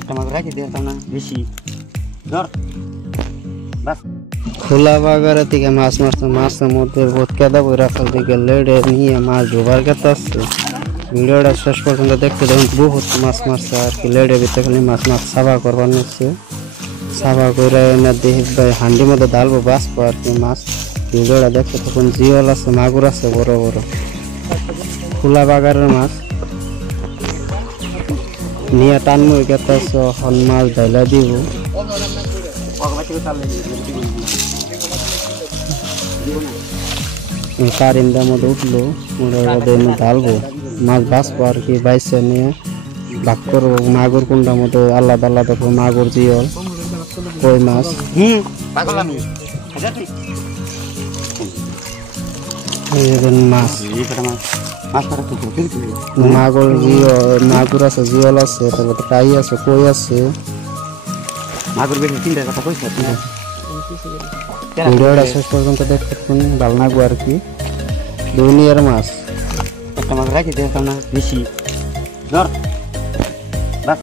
একটা মাছ রাখি দিতাম না বেশি ধর বাস খোলা বাগারে থেকে মাছ মারছে মাছের মধ্যে বহুত কেদা বই রাখার দিকে লেড়ে নিয়ে মাছ ডোবার কেতে আসছে ভিডিওটা শেষ পর্যন্ত দেখতে দেখুন বহুত মাছ মারছে আর কি লেড়ে ভিতরে খালি মাছ মাছ সাবা করবার নিচ্ছে সাবা করে না দেখি ভাই হান্ডির মধ্যে ডালবো বাঁচবো আর কি মাছ ভিডিওটা দেখতে তখন জিওল আছে মাগুর আছে বড় বড় খোলা বাগারের মাছ নিয়ে টানবো কেতে হন মাছ ঢাইলা দিব কারিন্দার মধ্যে উঠলো ঢালবো মাছ বাঁচবো আর কি বাইসে নিয়ে ভাগ করবো মাগুর কুন্ডার মধ্যে আলাদা আলাদা মাগুর জিওল কই মাছ মাছ মাগুর মাগুর আছে জিওল আছে তারপর টাই আছে কই আছে মাগুর বেশি তিনটার কথা কইছ ভিডিওটা শেষ পর্যন্ত দেখতে ভালো লাগবো আর কি দুনিয়ার মাছ একটা মাছ রাখি দিতাম না বেশি ধর